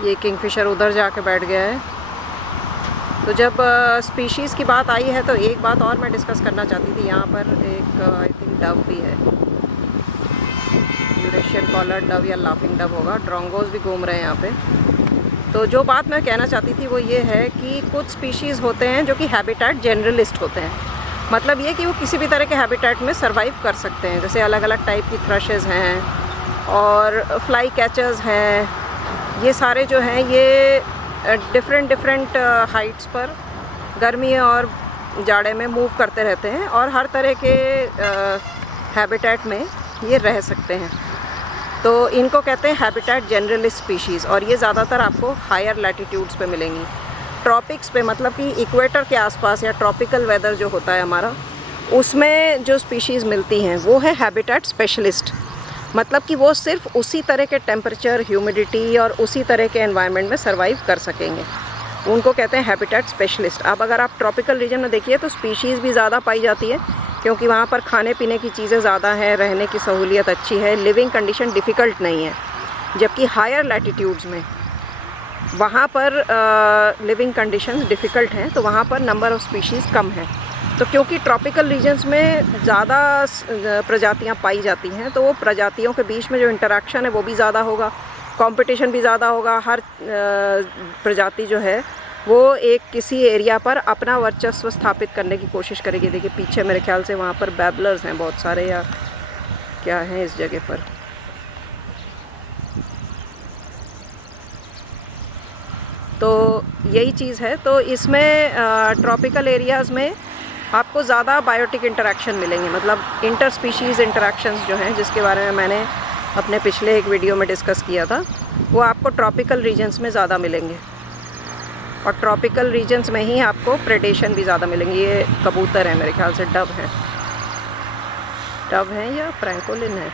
ये किंगफिशर उधर जाके बैठ गया है। तो जब स्पीशीज़ की बात आई है तो एक बात और मैं डिस्कस करना चाहती थी। यहाँ पर एक आई थिंक डव भी है, यूरेशियन कॉलर डव या लाफिंग डव होगा। ड्रोंगोज भी घूम रहे हैं यहाँ पे। तो जो बात मैं कहना चाहती थी वो ये है कि कुछ स्पीशीज़ होते हैं जो कि हैबिटेट जनरलिस्ट होते हैं। मतलब ये कि वो किसी भी तरह के हैबिटेट में सर्वाइव कर सकते हैं। जैसे अलग अलग टाइप की थ्रशेस हैं और फ्लाई कैचर्स हैं। ये सारे जो हैं ये डिफरेंट हाइट्स पर गर्मी और जाड़े में मूव करते रहते हैं और हर तरह के हैबिटेट में ये रह सकते हैं। तो इनको कहते हैं हैबिटेट जनरलिस्ट स्पीशीज़ और ये ज़्यादातर आपको हायर लैटिट्यूड्स पे मिलेंगी। ट्रॉपिक्स पे मतलब कि इक्वेटर के आसपास या ट्रॉपिकल वेदर जो होता है हमारा, उसमें जो स्पीशीज़ मिलती हैं वो है हैबिटेट स्पेशलिस्ट। मतलब कि वो सिर्फ उसी तरह के टेम्परेचर, ह्यूमिडिटी और उसी तरह के एनवायरनमेंट में सर्वाइव कर सकेंगे। उनको कहते हैं हैबिटेट स्पेशलिस्ट। अब अगर आप ट्रॉपिकल रीजन में देखिए तो स्पीशीज़ भी ज़्यादा पाई जाती है क्योंकि वहाँ पर खाने पीने की चीज़ें ज़्यादा हैं, रहने की सहूलियत अच्छी है, लिविंग कंडीशन डिफ़िकल्ट नहीं है। जबकि हायर लैटिट्यूड्स में वहाँ पर लिविंग कंडीशंस डिफ़िकल्ट हैं, तो वहाँ पर नंबर ऑफ़ स्पीशीज़ कम है। तो क्योंकि ट्रॉपिकल रीजन्स में ज़्यादा प्रजातियाँ पाई जाती हैं तो वो प्रजातियों के बीच में जो इंटरेक्शन है वो भी ज़्यादा होगा, कंपटीशन भी ज़्यादा होगा। हर प्रजाति जो है वो एक किसी एरिया पर अपना वर्चस्व स्थापित करने की कोशिश करेगी। देखिए पीछे मेरे ख्याल से वहाँ पर बैबलर्स हैं बहुत सारे, या क्या हैं इस जगह पर। तो यही चीज़ है। तो इसमें ट्रॉपिकल एरियाज़ में आपको ज़्यादा बायोटिक इंटरेक्शन मिलेंगे, मतलब इंटर स्पीशीज़ इंटरेक्शंस जो हैं, जिसके बारे में मैंने अपने पिछले एक वीडियो में डिस्कस किया था, वो आपको ट्रॉपिकल रीजन्स में ज़्यादा मिलेंगे। और ट्रॉपिकल रीजन्स में ही आपको प्रेडेशन भी ज़्यादा मिलेंगे। ये कबूतर है मेरे ख्याल से, डव हैं या फ्रैंकोलिन है,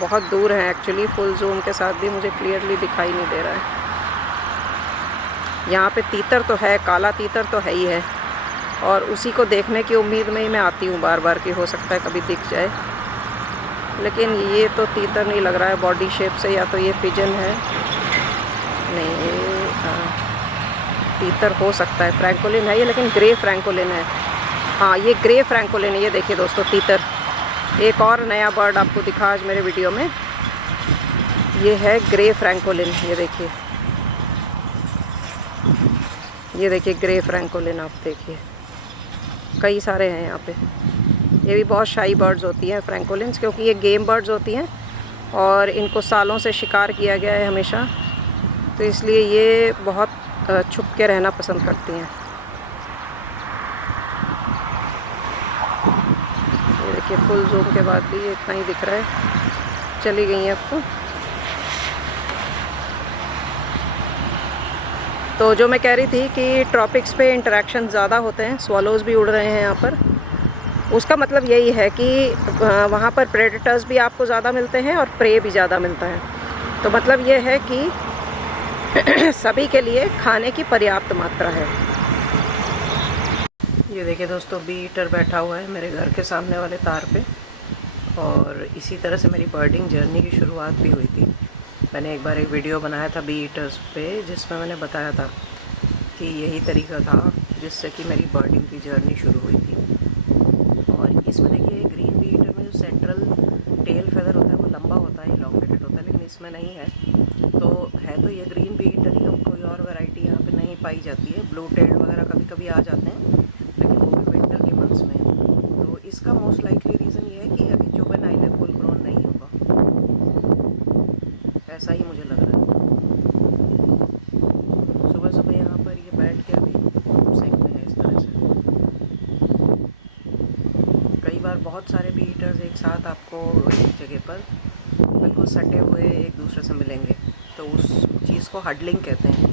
बहुत दूर है एक्चुअली। फुल जूम के साथ भी मुझे क्लियरली दिखाई नहीं दे रहा है। यहाँ पे तीतर तो है, काला तीतर तो है ही है, और उसी को देखने की उम्मीद में ही मैं आती हूँ बार बार कि हो सकता है कभी दिख जाए। लेकिन ये तो तीतर नहीं लग रहा है बॉडी शेप से, या तो ये पिजन है, नहीं ये तीतर हो सकता है। फ्रैंकोलिन है ये, लेकिन ग्रे फ्रैंकोलिन है। हाँ ये ग्रे फ्रैंकोलिन है। ये देखिए दोस्तों तीतर, एक और नया बर्ड आपको दिखा आज मेरे वीडियो में। ये है ग्रे फ्रैंकोलिन। ये देखिए ग्रे फ्रैंकोलिन, आप देखिए कई सारे हैं यहाँ पे। ये भी बहुत शाई बर्ड्स होती हैं फ्रैंकोलिन्स, क्योंकि ये गेम बर्ड्स होती हैं और इनको सालों से शिकार किया गया है हमेशा, तो इसलिए ये बहुत छुप के रहना पसंद करती हैं। ये देखिए फुल जूम के बाद भी ये इतना ही दिख रहा है। चली गई हैं अब तो जो मैं कह रही थी कि ट्रॉपिक्स पे इंटरेक्शन ज़्यादा होते हैं, स्वॉलोज़ भी उड़ रहे हैं यहाँ पर। उसका मतलब यही है कि वहाँ पर प्रेडेटर्स भी आपको ज़्यादा मिलते हैं और प्रे भी ज़्यादा मिलता है। तो मतलब ये है कि सभी के लिए खाने की पर्याप्त मात्रा है। ये देखिए दोस्तों, बी ईटर बैठा हुआ है मेरे घर के सामने वाले तार पे, और इसी तरह से मेरी बर्डिंग जर्नी की शुरुआत भी हुई थी। मैंने एक बार एक वीडियो बनाया था बी ईटर्स पे, जिसमें मैंने बताया था कि यही तरीका था जिससे कि मेरी बर्डिंग की जर्नी शुरू हुई थी। और इसमें देखिए ग्रीन बी ईटर में जो सेंट्रल टेल फेदर होता है वो लंबा होता है, इलॉन्गेटेड होता है, लेकिन इसमें नहीं है। तो ये ग्रीन बी ईटर ही, कोई और वैरायटी यहाँ पे नहीं पाई जाती है। ब्लू टेल्ड वगैरह कभी कभी आ जाते हैं, लेकिन वो भी विंटर के मंथ्स में। तो इसका मोस्ट लाइकली रीज़न ये है कि अभी जुवेनाइल है, फुल ग्रोन नहीं होगा, ऐसा ही मुझे लग रहा है। सुबह सुबह यहाँ पर ये बैठ के अभी सेंकते हैं इस तरह से। कई बार बहुत सारे बी ईटर्स एक साथ आपको एक जगह पर बिल्कुल सटे हुए एक दूसरे से मिलेंगे, तो उस चीज़ को हडलिंग कहते हैं।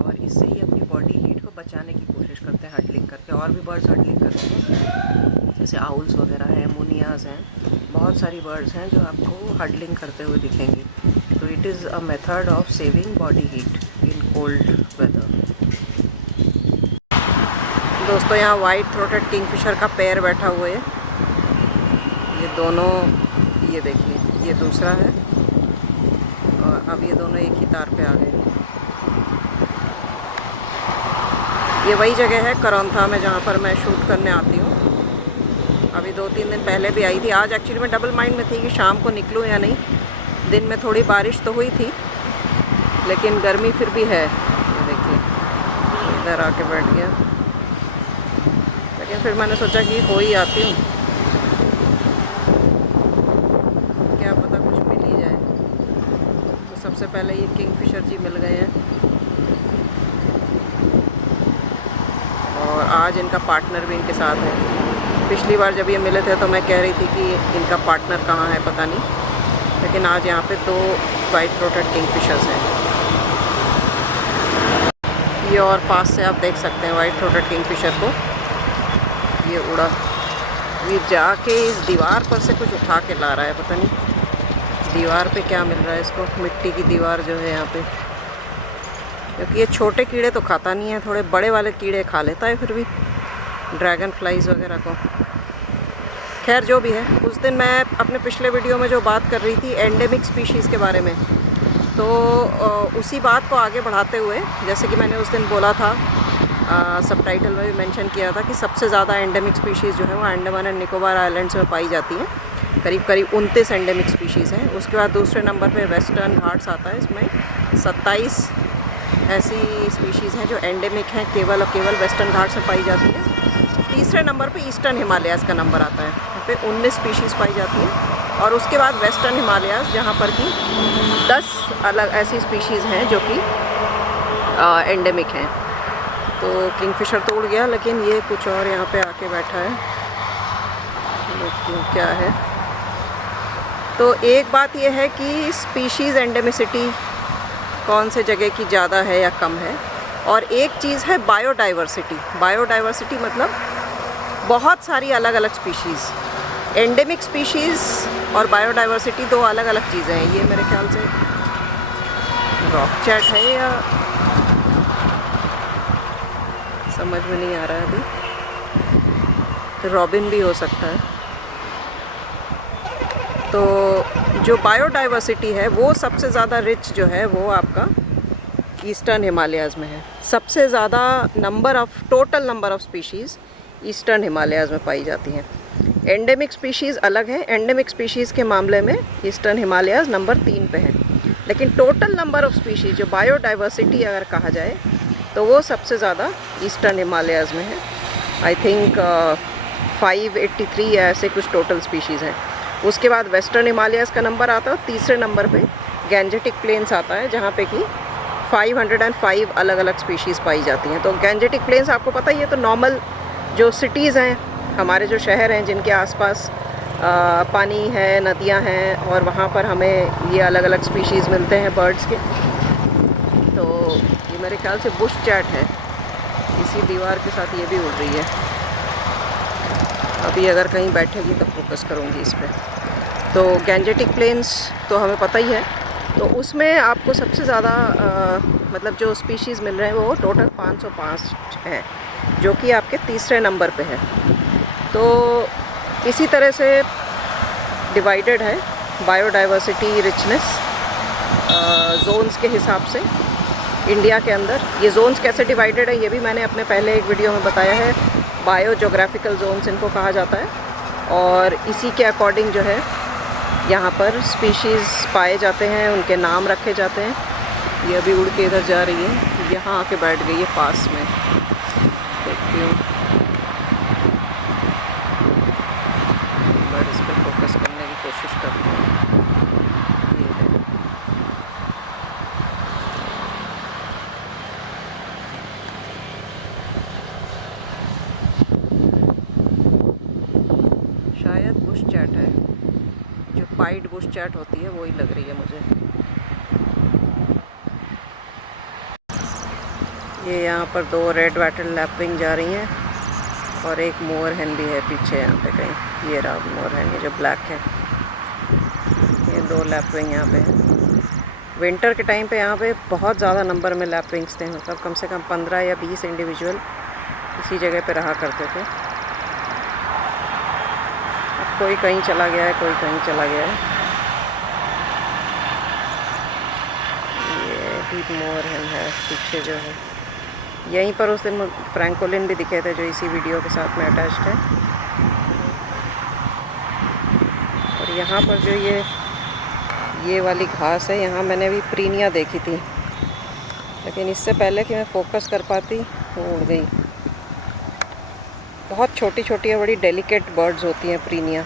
और इससे ही अपनी बॉडी हीट को बचाने की कोशिश करते हैं हडलिंग करके। और भी बर्ड्स हडलिंग करते हैं, जैसे आउल्स वगैरह हैं, मुनियाज हैं, बहुत सारी बर्ड्स हैं जो आपको हडलिंग करते हुए दिखेंगी। तो it is a method of saving body heat in cold weather. दोस्तों यहाँ वाइट थ्रोटेड किंगफिशर का पेयर बैठा हुआ है। ये दोनों, ये देखिए ये दूसरा है अब ये दोनों एक ही तार पे आ गए। ये वही जगह है करौंथा में जहाँ पर मैं शूट करने आती हूँ। अभी 2-3 दिन पहले भी आई थी। आज एक्चुअली मैं डबल माइंड में थी कि शाम को निकलूँ या नहीं। दिन में थोड़ी बारिश तो हुई थी लेकिन गर्मी फिर भी है। ये देखिए इधर आके बैठ गया, लेकिन फिर मैंने सोचा कि हो ही आती हूँ, क्या पता कुछ मिल ही जाए। तो सबसे पहले ये किंगफिशर जी मिल गए हैं और आज इनका पार्टनर भी इनके साथ है। पिछली बार जब ये मिले थे तो मैं कह रही थी कि इनका पार्टनर कहाँ है पता नहीं, लेकिन आज यहाँ पे 2 वाइट थ्रोटेड किंगफिशर्स हैं। ये और पास से आप देख सकते हैं वाइट थ्रोटेड किंगफिशर को। ये उड़ा, ये जाके इस दीवार पर से कुछ उठा के ला रहा है, पता नहीं दीवार पे क्या मिल रहा है इसको। मिट्टी की दीवार जो है यहाँ पे, क्योंकि ये छोटे कीड़े तो खाता नहीं है, थोड़े बड़े वाले कीड़े खा लेता है फिर भी, ड्रैगन फ्लाइज वगैरह को। खैर जो भी है, उस दिन मैं अपने पिछले वीडियो में जो बात कर रही थी एंडेमिक स्पीशीज़ के बारे में, तो उसी बात को आगे बढ़ाते हुए, जैसे कि मैंने उस दिन बोला था, सबटाइटल में भी मेंशन किया था कि सबसे ज़्यादा एंडेमिक स्पीशीज़ जो है वो अंडमान एंड निकोबार आइलैंड्स में पाई जाती हैं। करीब 29 एंडेमिक स्पीशीज़ हैं। उसके बाद दूसरे नंबर पे वेस्टर्न घाट्स आता है, इसमें 27 ऐसी स्पीशीज़ हैं जो एंडेमिक हैं, केवल और केवल वेस्टर्न घाट्स में पाई जाती है। तीसरे नंबर पे ईस्टर्न हिमालयाज़ का नंबर आता है, यहाँ पे 19 स्पीशीज़ पाई जाती हैं। और उसके बाद वेस्टर्न हिमालयाज़, जहाँ पर कि 10 अलग ऐसी स्पीशीज़ हैं जो कि एंडेमिक हैं। तो किंगफिशर तो उड़ गया, लेकिन ये कुछ और यहाँ पे आके बैठा है, लेकिन क्या है। तो एक बात ये है कि स्पीशीज़ एंडेमिसिटी कौन से जगह की ज़्यादा है या कम है, और एक चीज़ है बायोडाइवर्सिटी। बायोडाइवर्सिटी मतलब बहुत सारी अलग अलग स्पीशीज़। एंडेमिक स्पीशीज़ और बायोडाइवर्सिटी 2 अलग अलग चीज़ें हैं। ये मेरे ख्याल से रॉक चैट है या समझ में नहीं आ रहा है अभी, रॉबिन भी हो सकता है। तो जो बायोडाइवर्सिटी है वो सबसे ज़्यादा रिच जो है वो आपका ईस्टर्न हिमालयाज़ में है। सबसे ज़्यादा total number of species eastern Himalayas में पाई जाती हैं। एंडेमिक स्पीशीज़ अलग हैं। एंडेमिक स्पीशीज़ के मामले में ईस्टर्न हिमालयाज़ नंबर 3 पे है, लेकिन टोटल नंबर ऑफ़ स्पीशीज़ जो बायोडाइवर्सिटी अगर कहा जाए तो वो सबसे ज़्यादा ईस्टर्न हिमालयाज़ में है। आई थिंक 583 या ऐसे कुछ टोटल स्पीशीज़ हैं। उसके बाद वेस्टर्न हिमालयाज़ का नंबर आता है, और तीसरे नंबर पे गैंजेटिक प्लेन्स आता है, जहाँ पे कि 505 अलग अलग स्पीशीज़ पाई जाती हैं। तो गैंजेटिक प्लेन्स आपको पता ही है, तो नॉर्मल जो सिटीज़ हैं, हमारे जो शहर हैं जिनके आसपास पानी है, नदियाँ हैं, और वहाँ पर हमें ये अलग अलग स्पीशीज़ मिलते हैं बर्ड्स के। तो ये मेरे ख्याल से बुश चैट है, इसी दीवार के साथ ये भी उड़ रही है। अभी अगर कहीं बैठेगी तो फोकस करूँगी इस पर। तो गैंजेटिक प्लेन्स तो हमें पता ही है, तो उसमें आपको सबसे ज़्यादा मतलब जो स्पीशीज़ मिल रहे हैं वो टोटल 505 हैं, जो कि आपके तीसरे नंबर पे है। तो इसी तरह से डिवाइडेड है बायोडाइवर्सिटी रिचनेस जोन्स के हिसाब से इंडिया के अंदर। ये जोन्स कैसे डिवाइडेड है ये भी मैंने अपने पहले एक वीडियो में बताया है। बायो जोग्राफिकल जोन्स इनको कहा जाता है, और इसी के अकॉर्डिंग जो है यहाँ पर स्पीशीज़ पाए जाते हैं, उनके नाम रखे जाते हैं। ये अभी उड़ के इधर जा रही है, यहाँ आके बैठ गई है पास में, देखती हूँ। इस पर फोकस करने की कोशिश करती हूँ। ये है, शायद बुश चैट है, जो पाइड बुश चैट होती है वही लग रही है मुझे। ये यहाँ पर 2 रेड वाटल लैपविंग जा रही हैं, और एक मोर हैन भी है पीछे यहाँ पे कहीं। ये रहा मोर हैन, ये जो ब्लैक है। ये 2 लैपविंग यहाँ पे हैं। विंटर के टाइम पे यहाँ पे बहुत ज़्यादा नंबर में लैपविंग्स थे, मतलब कम से कम 15 या 20 इंडिविजुअल इसी जगह पे रहा करते थे। अब कोई कहीं चला गया है, कोई कहीं चला गया है। डीप मोर है पीछे जो है। यहीं पर उस दिन फ्रैंकोलिन भी दिखे थे जो इसी वीडियो के साथ में अटैच्ड है। और यहाँ पर जो ये वाली घास है, यहाँ मैंने अभी प्रीनिया देखी थी, लेकिन इससे पहले कि मैं फोकस कर पाती वो उड़ गई। बहुत छोटी छोटी और बड़ी डेलिकेट बर्ड्स होती हैं प्रीनिया।